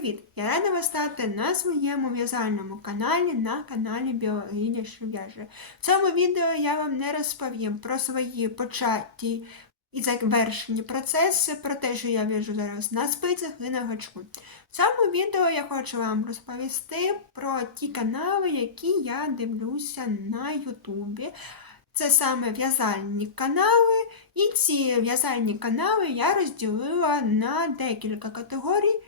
привіт! Я рада вас стати на своєму в'язальному каналі на каналі Біологиня що. В цьому відео я вам не розповім про свої початі і завершені процеси, про те, що я в'яжу зараз на спицях і на гачку. В цьому відео я хочу вам розповісти про ті канали, які я дивлюся на Ютубі. Це саме в'язальні канали, і ці в'язальні канали я розділила на декілька категорій,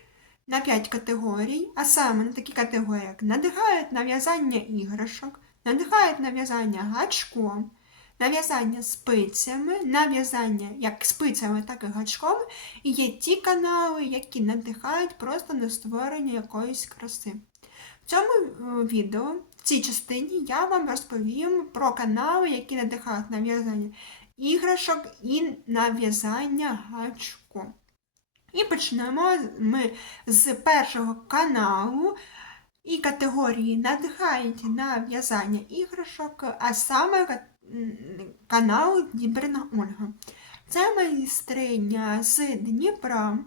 на 5 категорій, а саме на такі категорії, як надихають на в'язання іграшок, надихають на в'язання гачком, на в'язання спицями, на в'язання як спицями, так і гачком. І є ті канали, які надихають просто на створення якоїсь краси. В цьому е, відео, в цій частині, я вам розповім про канали, які надихають на в'язання іграшок і на в'язання гачком. І почнемо ми з першого каналу і категорії надихають на в'язання іграшок, а саме ка- м, канал Дібрина Ольга. Це майстриня з Дніпра.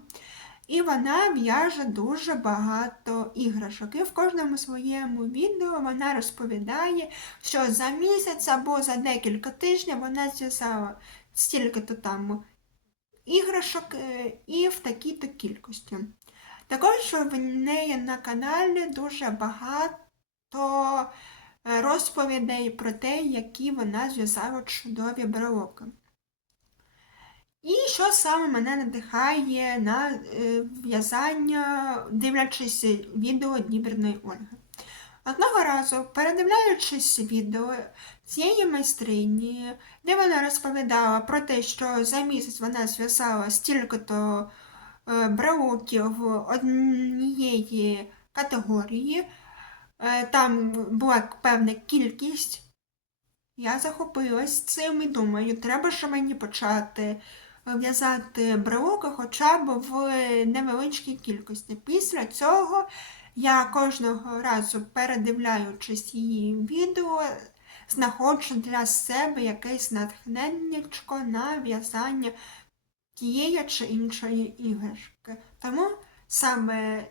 І вона в'яже дуже багато іграшок. І в кожному своєму відео вона розповідає, що за місяць або за декілька тижнів вона зв'язала стільки-то там іграшок е, і в такій-то кількості. Також в неї на каналі дуже багато е, розповідей про те, які вона зв'язала чудові брелоки. І що саме мене надихає на е, в'язання, дивлячись відео Дніберної Ольги. Одного разу, передивляючись відео цієї майстрині, де вона розповідала про те, що за місяць вона зв'язала стільки-то е, брелоків однієї категорії, е, там була певна кількість. Я захопилась цим і думаю, треба ж мені почати в'язати брелоки хоча б в невеличкій кількості. Після цього я кожного разу, передивляючись її відео, знаходжу для себе якесь натхненнячко на в'язання тієї чи іншої іграшки. Тому саме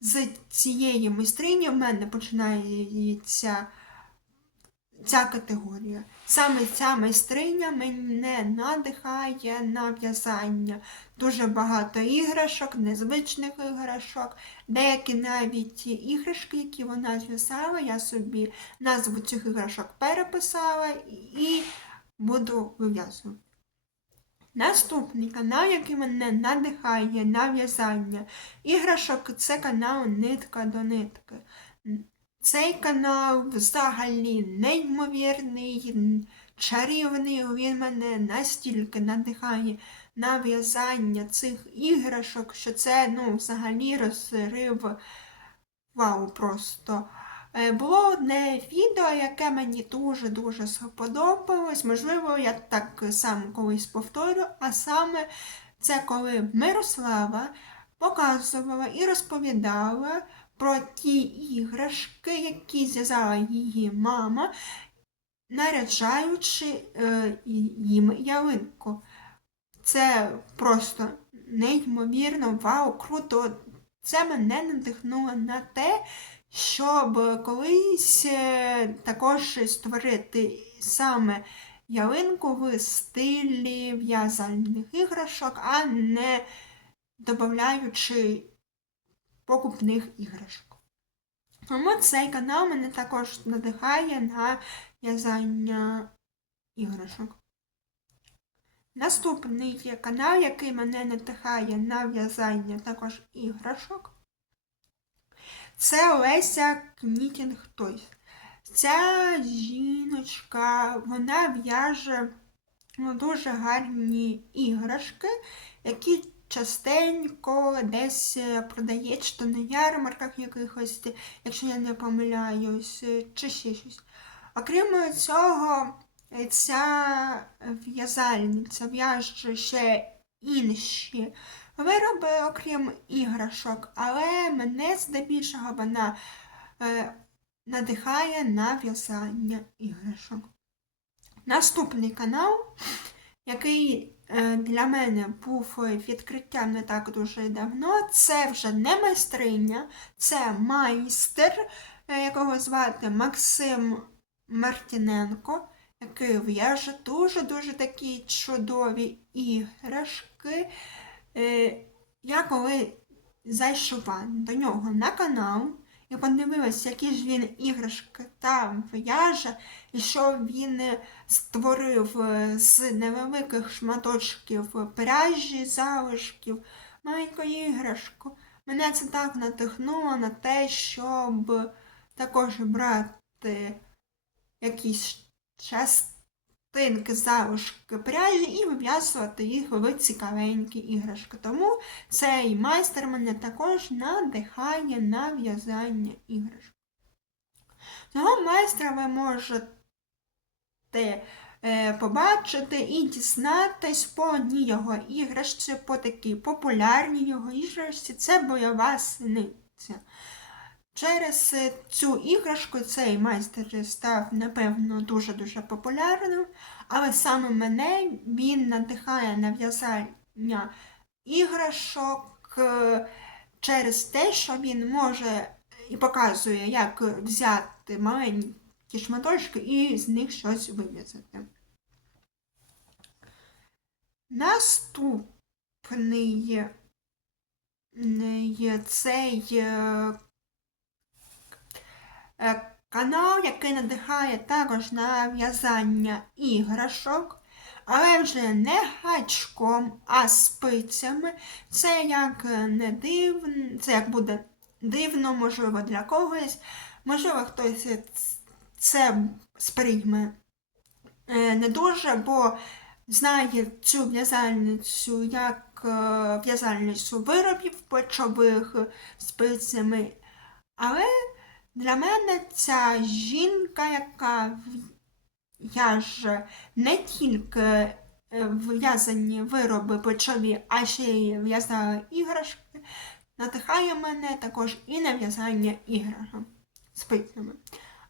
з цієї майстрині в мене починається ця категорія. Саме ця майстриня мене надихає на в'язання. Дуже багато іграшок, незвичних іграшок, деякі навіть іграшки, які вона зв'язала, я собі назву цих іграшок переписала і буду вив'язувати. Наступний канал, який мене надихає на в'язання іграшок, це канал Нитка до нитки. Цей канал взагалі неймовірний, чарівний. Він мене настільки надихає на в'язання цих іграшок, що це ну, взагалі розрив вау просто. Е, Було одне відео, яке мені дуже-дуже сподобалось. Можливо, я так само колись повторю, а саме це коли Мирослава показувала і розповідала про ті іграшки, які зв'язала її мама, наряджаючи е, їм ялинку. Це просто неймовірно, вау, круто. Це мене надихнуло на те, щоб колись е, також створити саме ялинку в стилі в'язальних іграшок, а не додаючи покупних іграшок. Тому цей канал мене також надихає на в'язання іграшок. Наступний є канал, який мене надихає на в'язання також іграшок. Це Леся Knitting Toys. Ця жіночка, вона в'яже дуже гарні іграшки, які частенько десь продає, чи то на ярмарках якихось, якщо я не помиляюсь, чи ще щось. Окрім цього, ця в'язальниця в'яже ще інші вироби, окрім іграшок, але мене здебільшого вона е, надихає на в'язання іграшок. Наступний канал, який е, для мене був відкриттям не так дуже давно. Це вже не майстриня, це майстер, е, якого звати Максим Мартіненко, який в'яже дуже-дуже такі чудові іграшки. Е, Я коли зайшла до нього на канал і подивилася, які ж він іграшки там в'яже, і що він е, створив е, з невеликих шматочків пряжі, залишків, маленьку іграшку. Мене це так натихнуло на те, щоб також брати якісь частинки залишки пряжі і вив'язувати їх в цікавенькі іграшки. Тому цей майстер мене також надихає на в'язання іграшок. Цього майстра ви можете е, побачити і дізнатись по одній його іграшці, по такій популярній його іграшці, це бойова синиця. Через е, цю іграшку цей майстер став, напевно, дуже-дуже популярним, але саме мене він надихає на в'язання іграшок е, через те, що він може і показує, як взяти маленькі шматочки і з них щось вив'язати. Наступний е, цей канал, який надихає також на в'язання іграшок, але вже не гачком, а спицями. Це як не дивно, це як буде дивно, можливо, для когось. Можливо, хтось це сприйме е, не дуже, бо знає цю в'язальницю як е, в'язальницю виробів плечових спицями. Але для мене ця жінка, яка в'яже не тільки е, в'язані вироби плечові, а ще й в'язала іграшки, надихає мене також і на в'язання іграшок спицями.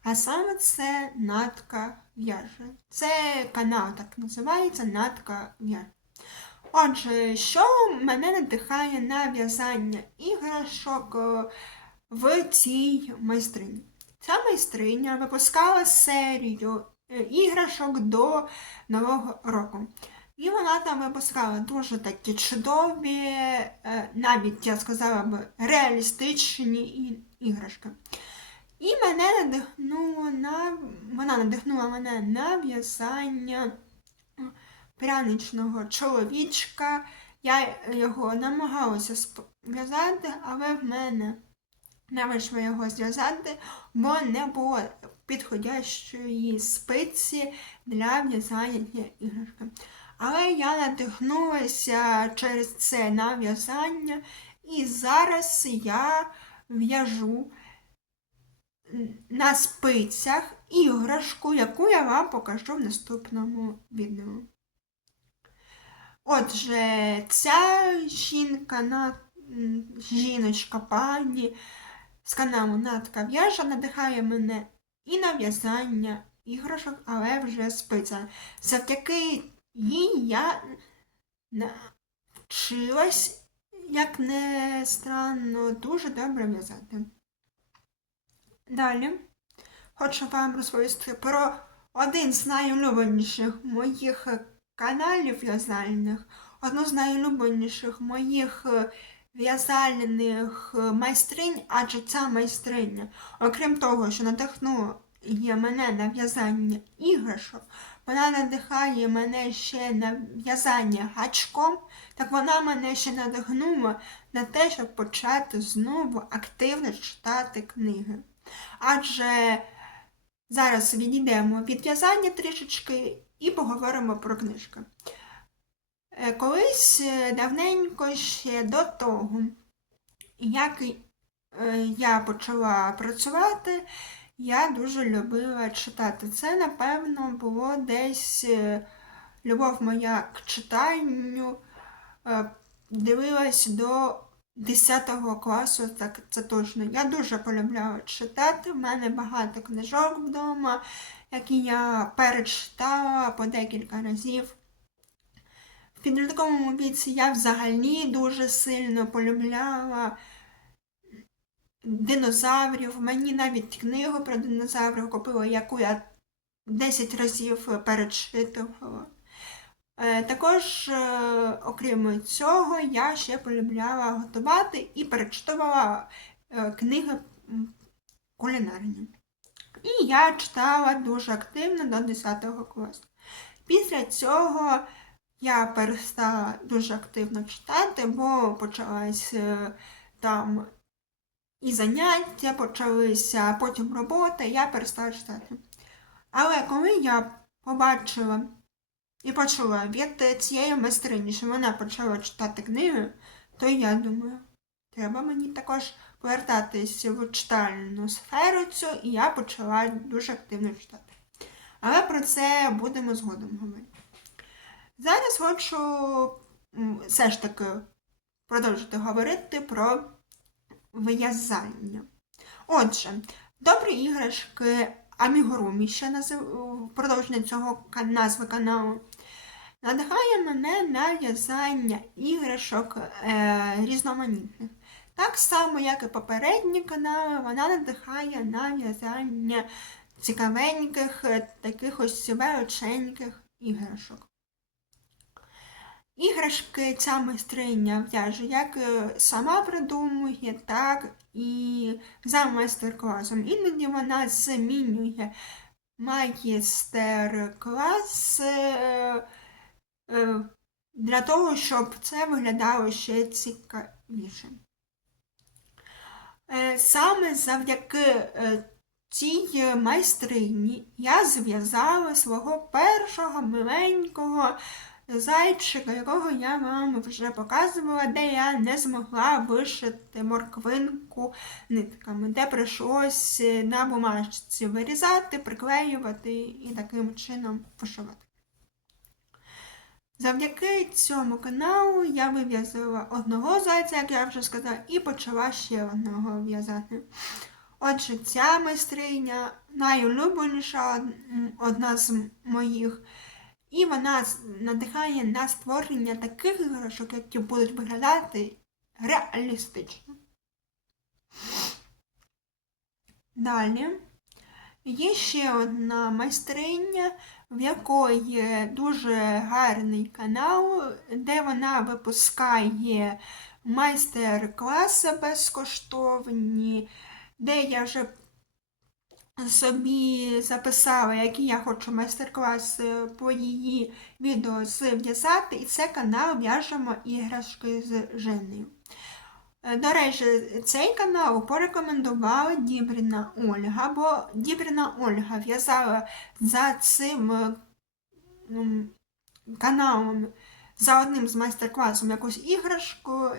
А саме це натка в'яже. Це канал так називається Натка в'яже. Отже, що мене надихає на в'язання іграшок е, в цій майстрині? Ця майстриня випускала серію е, іграшок до Нового року. І вона там випускала дуже такі чудові, е, навіть я сказала б, реалістичні іграшки. І мене надихнуло на вона надихнула мене на в'язання пряничного чоловічка. Я його намагалася в'язати, але в мене не вийшло його зв'язати, бо не було підходящої спиці для в'язання іграшки. Але я надихнулася через це на в'язання, і зараз я в'яжу на спицях іграшку, яку я вам покажу в наступному відео. Отже, ця жінка, жіночка пані з каналу Натка в'яжа надихає мене і на в'язання іграшок, але вже спиця. Завдяки їй я навчилась, як не странно, дуже добре в'язати. Далі хочу вам розповісти про один з найулюбленіших моїх каналів в'язальних, одну з найулюбленіших моїх е, в'язальних майстринь, адже ця майстриня, окрім того, що надихнула мене на в'язання іграшок, вона надихає мене ще на в'язання гачком, так вона мене ще надихнула на те, щоб почати знову активно читати книги. Адже зараз відійдемо від в'язання трішечки і поговоримо про книжки. Е, Колись е, давненько ще до того, як е, я почала працювати, я дуже любила читати. Це, напевно, було десь любов моя к читанню. Дивилась до 10 класу, так це точно. Я дуже полюбляла читати. В мене багато книжок вдома, які я перечитала по декілька разів. В підлітковому віці я взагалі дуже сильно полюбляла динозаврів. Мені навіть книгу про динозаврів купила, яку я 10 разів перечитувала. Е, Також, е, окрім цього, я ще полюбляла готувати і перечитувала е, книги кулінарні. І я читала дуже активно до 10 класу. Після цього я перестала дуже активно читати, бо почалась е, там і заняття почалися, потім робота, я перестала читати. Але коли я побачила і почула від цієї майстрині, що вона почала читати книги, то я думаю, треба мені також повертатись в читальну сферу цю, і я почала дуже активно читати. Але про це будемо згодом говорити. Зараз хочу все ж таки продовжити говорити про в'язання. Отже, добрі іграшки Амігурумі, ще назив... продовження цього назви каналу, надихає мене на в'язання іграшок е, різноманітних. Так само, як і попередні канали, вона надихає на в'язання цікавеньких, е, таких ось величеньких іграшок. Іграшки ця майстриня в'яже як е, сама придумує, так і за майстер-класом. Іноді вона змінює майстер-клас е, е, для того, щоб це виглядало ще цікавіше. Саме завдяки цій майстрині я зв'язала свого першого миленького зайчика, якого я вам вже показувала, де я не змогла вишити морквинку нитками, де прийшлось на бумажці вирізати, приклеювати і таким чином вишивати. Завдяки цьому каналу я вив'язала одного зайця, як я вже сказала, і почала ще одного в'язати. Отже, ця майстриня найулюбленіша одна з моїх. І вона надихає на створення таких іграшок, які будуть виглядати реалістично. Далі є ще одна майстриня, в якої дуже гарний канал, де вона випускає майстер-класи безкоштовні, де я вже собі записала, які я хочу майстер-класи по її відео зв'язати, і це канал В'яжемо іграшки з Женею. Е, До речі, цей канал порекомендувала Дібріна Ольга, бо Дібріна Ольга в'язала за цим е, каналом, за одним з майстер-класом якусь іграшку,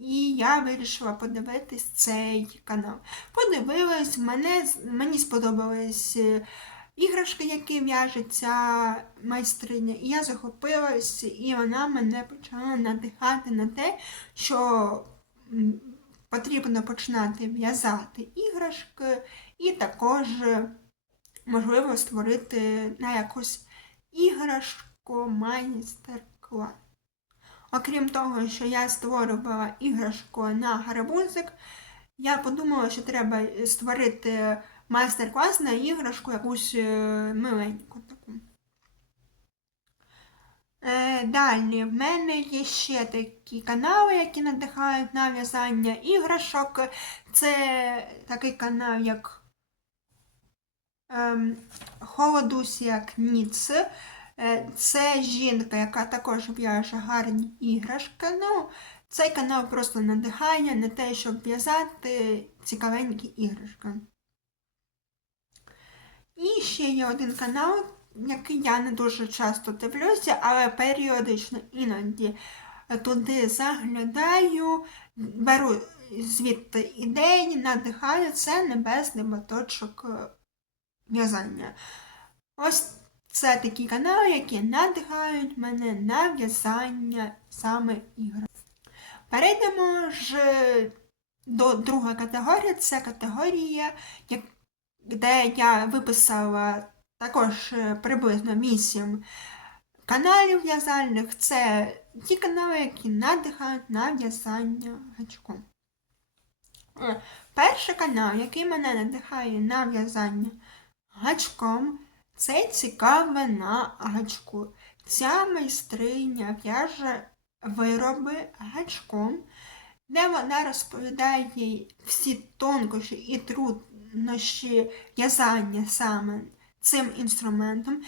і я вирішила подивитись цей канал. Подивилась, мене, мені сподобались е, іграшки, які в'яже ця майстриня, і я захопилась, і вона мене почала надихати на те, що потрібно починати в'язати іграшки, і також, е, можливо, створити на якусь іграшку майстер-клас. Окрім того, що я створювала іграшку на гарбузик, я подумала, що треба створити майстер-клас на іграшку якусь е, миленьку таку. Е, Далі в мене є ще такі канали, які надихають на в'язання іграшок. Це такий канал, як ем, Холодусія Кніц. Е, Це жінка, яка також в'яже гарні іграшки. Ну, цей канал просто надихає на те, щоб в'язати цікавенькі іграшки. І ще є один канал, який я не дуже часто дивлюся, але періодично іноді туди заглядаю, беру звідти ідеї, надихаю це небесний моточок е, в'язання. Ось це такі канали, які надихають мене на в'язання саме ігор. Перейдемо ж до другої категорії. Це категорія, де я виписала також е, приблизно 8 каналів в'язальних. Це ті канали, які надихають на в'язання гачком. Е, Перший канал, який мене надихає на в'язання гачком, це цікаве на гачку. Ця майстриня в'яже вироби гачком, де вона розповідає їй всі тонкощі і труднощі в'язання саме цим інструментом.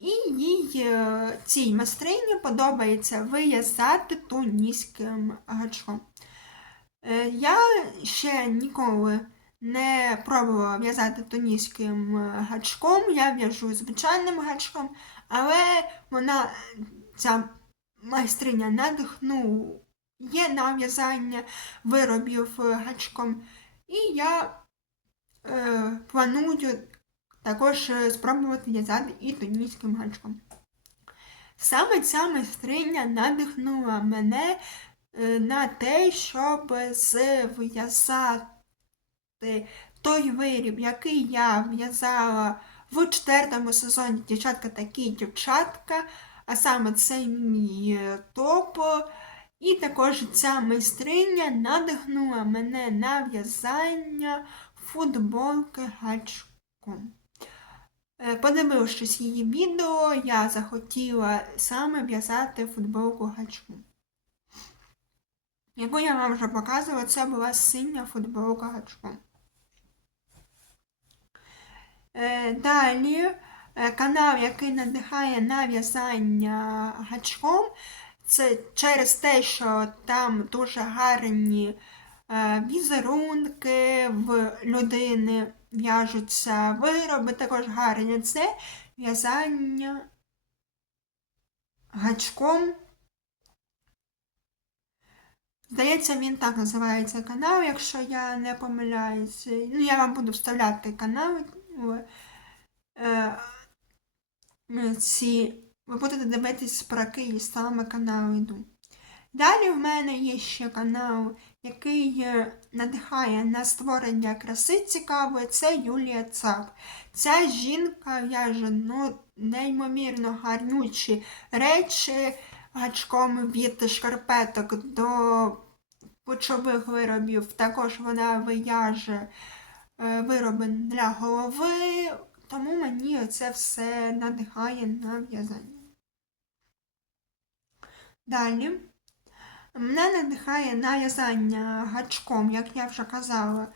І їй е, цій майстрині подобається виязати туніським гачком. Е, Я ще ніколи не пробувала в'язати туніським е, гачком, я в'яжу звичайним гачком, але вона, ця майстриня надихнула є на в'язання виробів е, гачком. І я е, планую також е, спробувати в'язати і туніським гачком. Саме ця майстриня надихнула мене е, на те, щоб зв'язати той виріб, який я в'язала в четвертому сезоні дівчатка такі дівчатка, а саме це мій топ. І також ця майстриня надихнула мене на в'язання футболки гачком. Е, Подивившись її відео, я захотіла саме в'язати футболку гачком. Яку я вам вже показувала, це була синя футболка гачком. Е, Далі е, канал, який надихає на в'язання гачком, це через те, що там дуже гарні е, візерунки в людини в'яжуться вироби, також гарні. Це в'язання гачком. Здається, він так називається канал, якщо я не помиляюся. Ну, я вам буду вставляти канал. Е, е, ці ви будете дивитись, про який саме канал йду. Далі в мене є ще канал, який е, надихає на створення краси цікавої, це Юлія Цап. Ця жінка в'яже ну, неймовірно гарнючі речі гачком від шкарпеток до почових виробів. Також вона вияже вироби для голови, тому мені це все надихає на в'язання. Далі мене надихає на в'язання гачком, як я вже казала,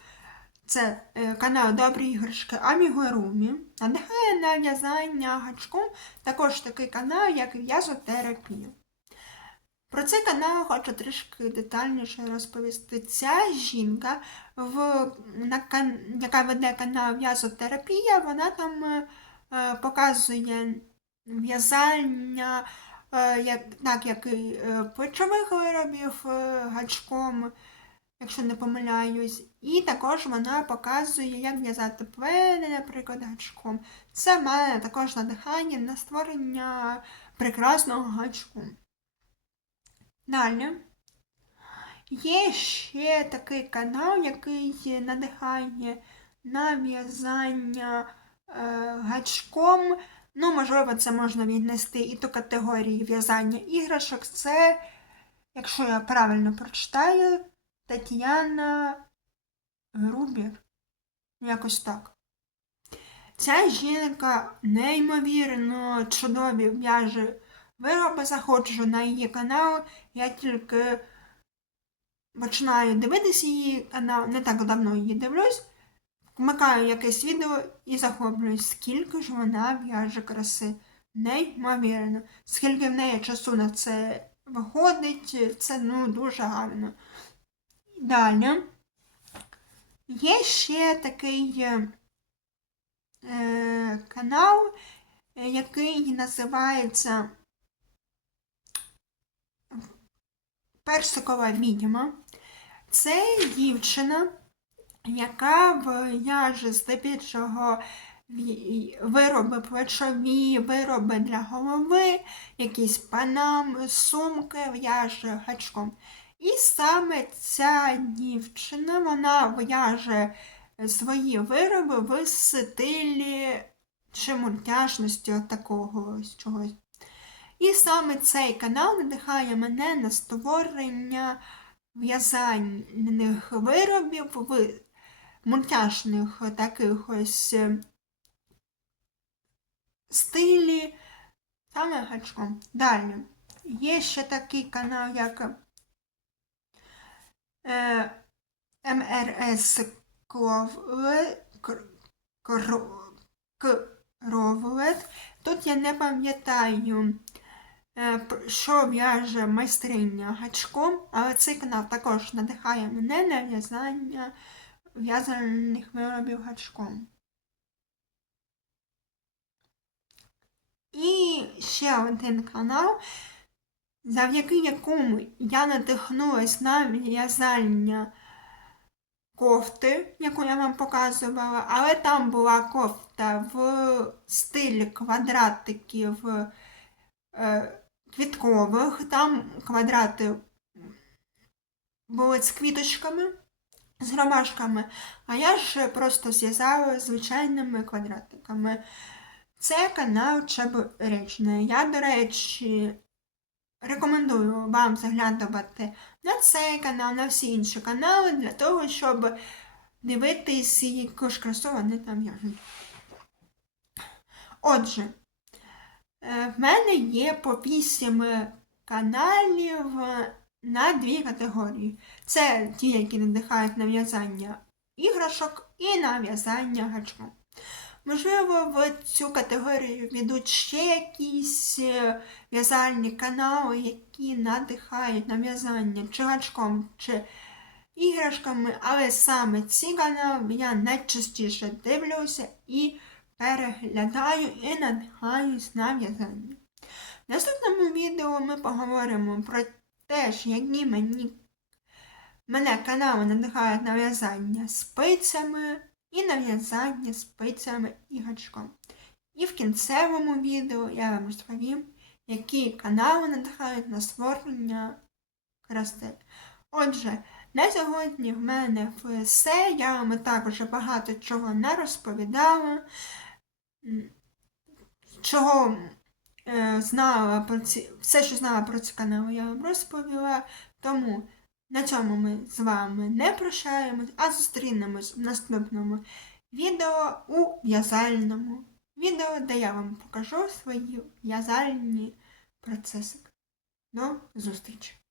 це е, канал Добрі іграшки Амігурумі. Надихає на в'язання гачком також такий канал, як в'язотерапія. Про цей канал хочу трішки детальніше розповісти. Ця жінка, в, на, яка веде канал В'язотерапія, вона там е, е, показує в'язання, е, як, так як і е, плечових виробів е, гачком, якщо не помиляюсь. І також вона показує, як в'язати плени, наприклад, гачком. Це має також надихання на створення прекрасного гачку. Далі. Є ще такий канал, який надихає на в'язання е, гачком. Ну, можливо, це можна віднести і до категорії в'язання іграшок. Це, якщо я правильно прочитаю, Тетяна Грубір. Якось так. Ця жінка неймовірно чудові в'яже вироби, заходжу на її канал. Я тільки починаю дивитися її канал, не так давно її дивлюсь. Вмикаю якесь відео і захоплююсь, скільки ж вона в'яже краси. Неймовірно. Скільки в неї часу на це виходить, це ну, дуже гарно. Далі. Є ще такий е, е, канал, який називається Персикова відьма. Це дівчина, яка в'яже здебільшого вироби плечові, вироби для голови, якісь панами, сумки в'яже гачком. І саме ця дівчина вона в'яже свої вироби в стилі чи мультяшності такого чогось. І саме цей канал надихає мене на створення в'язальних виробів в мультяшних таких ось е, стилі саме гачком. Далі. Є ще такий канал, як е, МРС Кровлет. Кровлет. Тут я не пам'ятаю, що в'яже майстриня гачком, але цей канал також надихає мене на в'язання в'язаних виробів гачком. І ще один канал, завдяки якому я надихнулась на в'язання кофти, яку я вам показувала, але там була кофта в стилі квадратиків е, квіткових, там квадрати були з квіточками, з ромашками, а я ж просто зв'язала звичайними квадратиками. Це канал Чебуречний. Я, до речі, рекомендую вам заглядувати на цей канал, на всі інші канали, для того, щоб дивитись, яку ж красу вони там в'яжуть. Отже, в мене є по 8 каналів на дві категорії. Це ті, які надихають на в'язання іграшок і на в'язання гачком. Можливо, в цю категорію відуть ще якісь е, в'язальні канали, які надихають на в'язання чи гачком, чи іграшками, але саме ці канали я найчастіше дивлюся і переглядаю і надихаюсь на. В наступному відео ми поговоримо про те, які мені мене канали надихають на в'язання спицями і на в'язання спицями і гачком. І в кінцевому відео я вам розповім, які канали надихають на створення краси. Отже, на сьогодні в мене все. Я вам також багато чого не розповідала, чого е, знала про ці, все, що знала про ці канали, я вам розповіла. Тому на цьому ми з вами не прощаємось, а зустрінемось в наступному відео у в'язальному відео, де я вам покажу свої в'язальні процеси. До зустрічі!